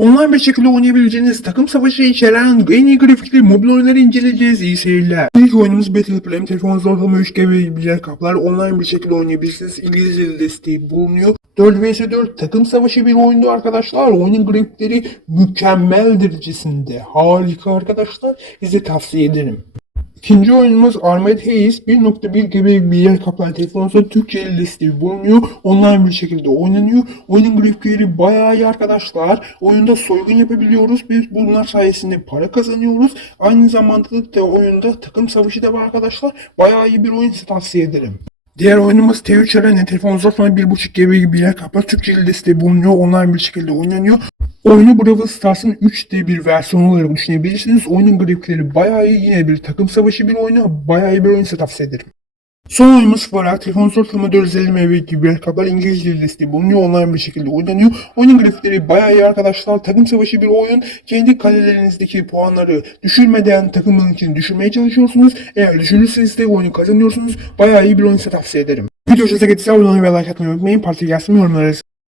Online bir şekilde oynayabileceğiniz takım savaşı içeren en iyi grafikli mobil oyunları inceleyeceğiz. İyi seyirler. İlk oyunumuz Battle Plan. Telefonunuzda ortalama 3 GB birer kaplar. Online bir şekilde oynayabilirsiniz. İngilizce de desteği bulunuyor. 4 vs 4 takım savaşı bir oyundu arkadaşlar. Oyunun grafikleri mükemmel derecesinde. Harika arkadaşlar. Size tavsiye ederim. İkinci oyunumuz Armored Haze 1.1 GB bir yer kaplayan telefonunuzda Türkçe desteği bulunuyor. Online bir şekilde oynanıyor. Oyunun grafikleri bayağı iyi arkadaşlar. Oyunda soygun yapabiliyoruz. Biz bunlar sayesinde para kazanıyoruz. Aynı zamanda da oyunda takım savaşı da var arkadaşlar. Bayağı iyi bir oyun tavsiye ederim. Diğer oyunumuz T3 Arena. Telefon uzatma 1.5 GB bir yer kapalı. Türkçe desteği bulunuyor. Online bir şekilde oynanıyor. Oyunu Brawl Stars'ın 3D bir versiyonu olarak düşünebilirsiniz. Oyunun grafikleri bayağı iyi. Yine bir takım savaşı bir oyunu. Bayağı iyi bir oyun tavsiye ederim. Son oyunumuz var. Telefon ortalama 450 MB gibi bir kablar İngilizce desteği bulunuyor. Online bir şekilde oynanıyor. Oyunun grafikleri bayağı iyi arkadaşlar. Takım savaşı bir oyun. Kendi kalelerinizdeki puanları düşürmeden takımın için düşürmeye çalışıyorsunuz. Eğer düşürürseniz de oyunu kazanıyorsunuz. Bayağı iyi bir oyun tavsiye ederim. Video hoşunuza gittiyse abone olmayı ve like atmayı unutmayın. Parti gelsin yorumlara